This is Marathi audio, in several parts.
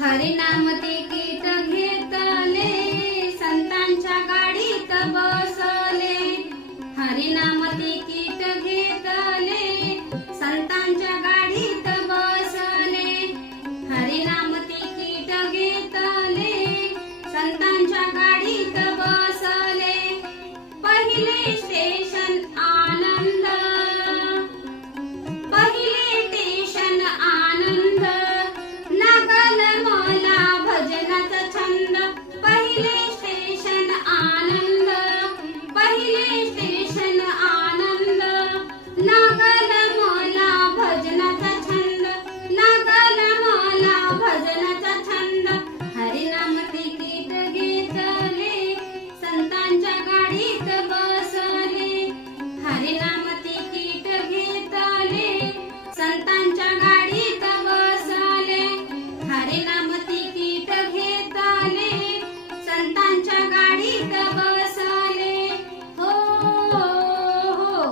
हरिनाम तिकीट घेतले, संतांच्या गाडीत बसले. हरिनाम तिकीट घेतले, संतांच्या गाडीत बसले. हरिनाम तिकीट घेतले, संतांच्या गाडीत बसले. पहिले स्टेशन आनंद, पहिले स्टेशन आनंद, लागल मला भजनाचा छंद. पहिले स्टेशन आनंद, पहिले स्टेशन आनंद, लागल मला भजनाचा छंद, लागल मला भजनाचा छंद. हरिनाम तिकीट घेतले, संतांच्या गाडीत बसले. हरिनाम तिकीट घेतले, संतांच्या गाडीत बसले. हरिनाम तिकीट घेतले, संतांच्या गाडीत बसले. हो हो,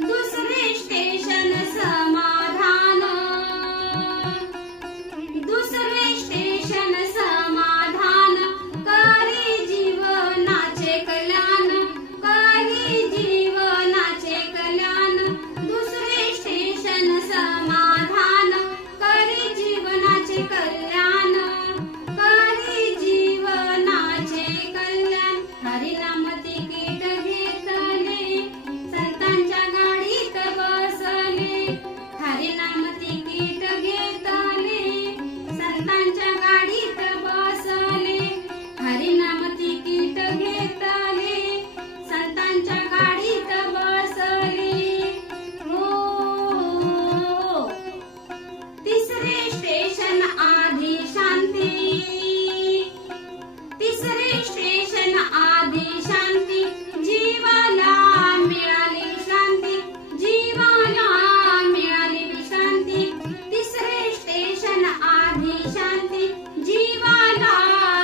दुसरे स्टेशन समाधान, दुसरे स्टेशन समाधान, करी जीवनाचे कल्याण, करी जीवनाचे कल्याण. दुसरे स्टेशन समाधान, करी जीवनाचे कल्याण, करी जीवनाचे कल्याण. हरिनाम तिकीट घेतले, संतांच्या गाडीत बसले. हरिनाम तिकीट घेतले, संतांच्या गाडीत बसले. हरिनाम तिकीट घेतले, संतांच्या गाडीत बसले. हो हो, तिसरे स्टेशन आधी शांती, तिसरे स्टेशन आधी शांती, जीवाला मिळाली विश्रांती, जीवाला मिळाली विश्रांती. तिसरे स्टेशन आधी शांती, जीवाला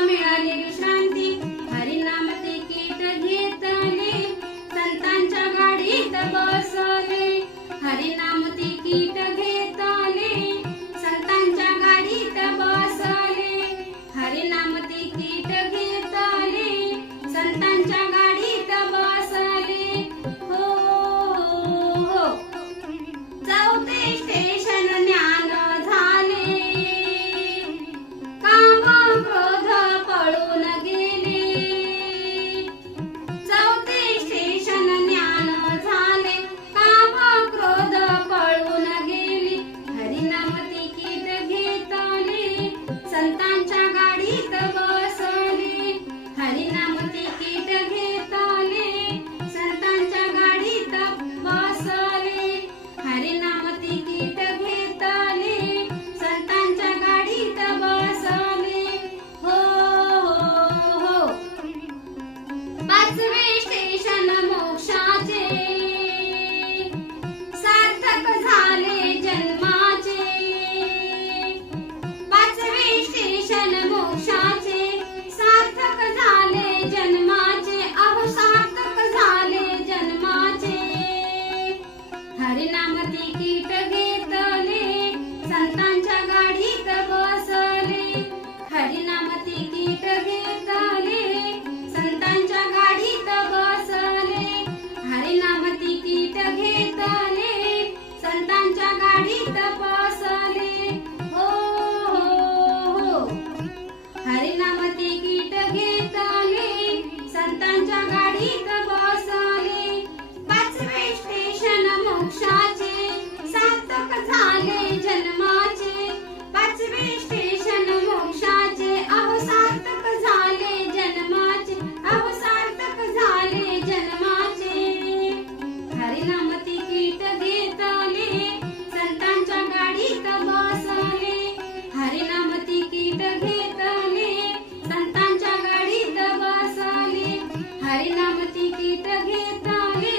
मिळाली विश्रांती. हरिनाम तिकीट घेतले, संतांच्या गाडीत बसले. हरिनाम तिकीट घेतले, संतांच्या गाडीत बसले. हरिनाम तिकीट घेतले, संतांच्या गाडीत बसले. हो हो, चौथे स्टेशन ज्ञान झाले, काम क्रोध पळून गेले. चौथे स्टेशन ज्ञान झाले, काम क्रोध पळून गेले. हरिनाम तिकीट घेतले, संतांच्या गाडीत बसले. हरिनाम तिकीट घेतले, संतांच्या गाडीत बसले. हरिनाम तिकीट घेतले, संतांच्या गाडीत बसले. हो हो, पाचवे स्टेशन मोक्षाचे, सार्थक झाले जन्माचे. पाचवे स्टेशन मोक्षाचे, सार्थक झाले जन्माचे, अहो सार्थक झाले जन्माचे. हरिनाम तिकीट घेतले, संतांच्या गाडीत बसले. हरिनाम तिकीट घेतले, संतांच्या गाडीत बसले. हरिनाम तिकीट घेतले, संतांच्या गाडीत बसले. हो हो, हरिनाम तिकीट घेतले, संतांच्या गाडीत बसले. पाचवे स्टेशन मोक्षाचे, सार्थक झाले जन्माचे. पाचवे स्टेशन मोक्षाचे, अहो सार्थक झाले जन्माचे, अहो सार्थक झाले जन्माचे. हरिनाम तिकीट घेतले, संतांच्या गाडीत बसले. हरिनाम तिकीट घेतले, संतांच्या गाडीत बसले. हरिनाम तिकीट घेतले,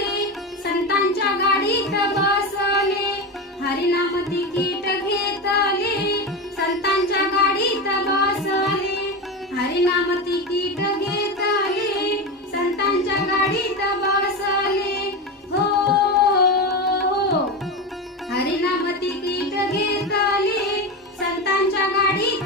संतांच्या गाडीत बसले. हरिनाम तिकीट घेतले, संतांच्या गाडीत बसले. हरिनाम तिकीट घेतले, संतांच्या गाडीत बसले. हो हो, हरिनाम तिकीट घेतले, संतांच्या गाडीत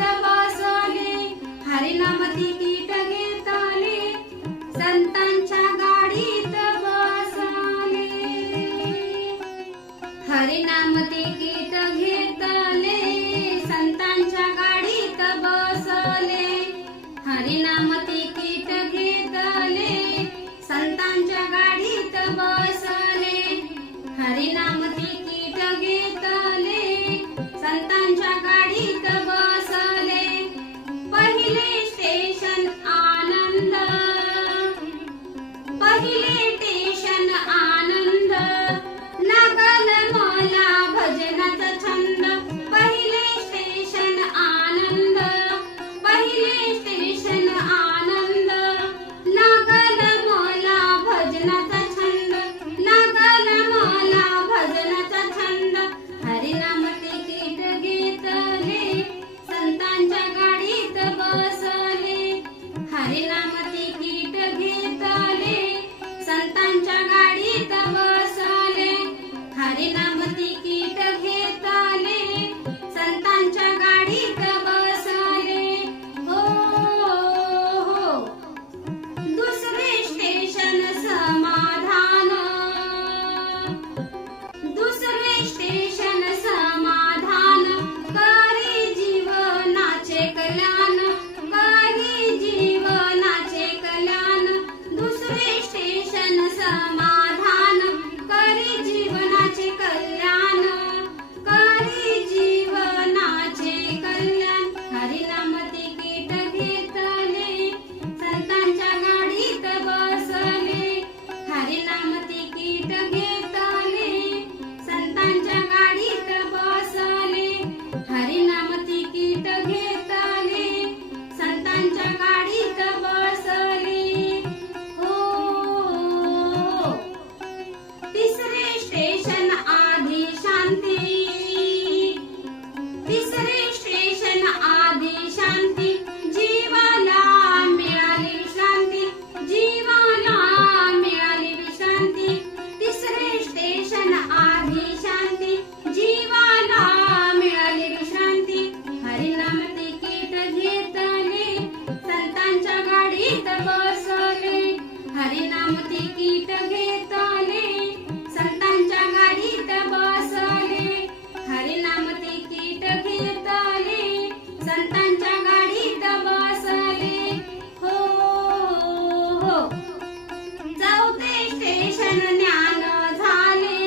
हरिनाम तिकीट घेतले संतांच्या गाडीत बसले हरिनाम तिकीट घेतले संतांच्या गाडीत बसले पहिले स्टेशन आनंद पहिले स्टेशन आनंद लागल मला भजनाचा छंद पहिले स्टेशन आनंद पहिले स्टेशन आनंद लागल मला भजनाचा छंद लागल मला भजनाचा छंद हरिनाम तिकीट घेतले संतांच्या गाडीत बसले हरिनाम तिकीट घेतले संतांच्या गाडीत बसले हरिनाम तिकीट घेतले संतांच्या गाडीत बसले हो हो दुसरे स्टेशन समाधान दुसरे स्टेशन समाधान करी जीवनाचे कल्याण करी जीवनाचे कल्याण दुसरे स्टेशन समाधान करी जीवनाचे कल्याण करी जीवनाचे कल्याण हरिनाम तिकीट घेतले संतांच्या गाडीत बसले हरिनाम तिकीट घेतले संतांच्या गाडीत बसले हरिनाम तिकीट घेतले संतांच्या गाडीत बसले हो तिसरे स्टेशन आधी शांती तिसरे स्टेशन आधी शांती जीवाला मिळाली विश्रांती जीवाला मिळाली विश्रांती तिसरे स्टेशन आधी शांती जीवाला मिळाली विश्रांती हरिनाम तिकीट घेतले संतांच्या गाडीत बसले हरिनाम तिकीट घेतले संतांच्या गाडीत बसले हरिनाम तिकीट घेतले संतांच्या गाडीत बसले हो हो चौथे स्टेशन ज्ञान झाले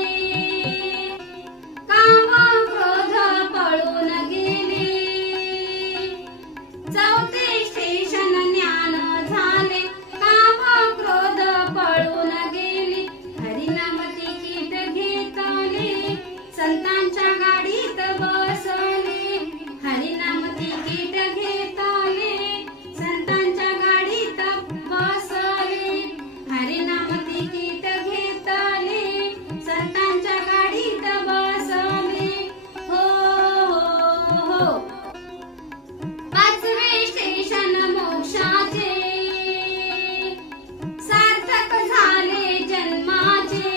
काम क्रोध पळून गेले चौथे स्टेशन ज्ञान झाले काम क्रोध पळून गेले हरिनाम तिकीट घेतले संतांच्या गाडीत बसले हरिनाम तिकीट घेतले संतांच्या गाडीत बसले हरिनाम तिकीट घेतले संतांच्या गाडीत बसले हो हो पाचवे स्टेशन मोक्षाचे सार्थक झाले जन्माचे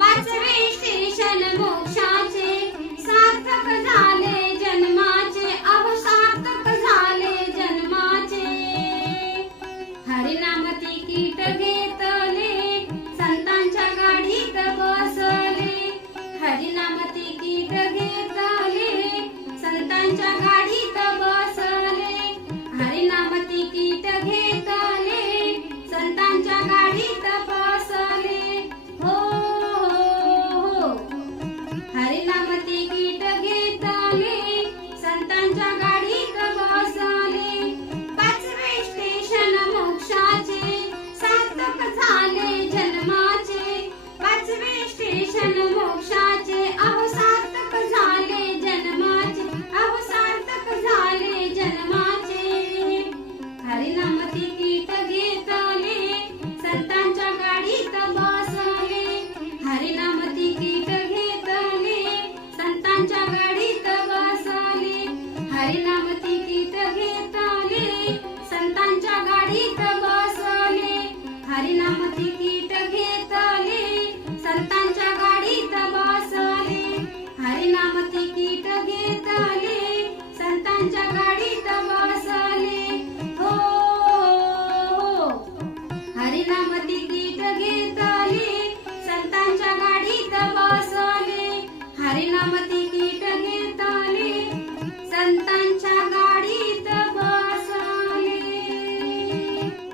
पाचवे स्टेशन मोक्षाचे सार्थक झाले जन्माचे अवसार्थक झाले जन्माचे हरिनाम तिकीट घेतले संतांच्या गाडीत बसले हरिनाम तिकीट घेतले संतांच्या गाडीत बसले हरिनाम तिकीट घेतले संतांच्या गाडीत बसले हो हो हरिनाम तिकीट घेतले संतांच्या गाडीत बसले पाचवे स्टेशन मोक्षाचे सार्थक झाले जन्माचे पाचवे स्टेशन मोक्षाचे अवसार्थक झाले जन्माचे अवसार्थक झाले जन्माचे हरिनाम तिकीट घेतले संतांच्या गाडीत बसले हरिनाम तिकीट घेतले संतांच्या गाडीत बसले हरिनाम तिकीट घेतले संतांच्या गाडीत बसले हरिनाम तिकीट घेतले संतांच्या गाडीत बसले हरिनाम तिकीट घेतले संतांच्या गाडीत बसले हो हो हरिनाम तिकीट घेतले संतांच्या गाडीत बसले हरिनाम तिकीट घेतले संत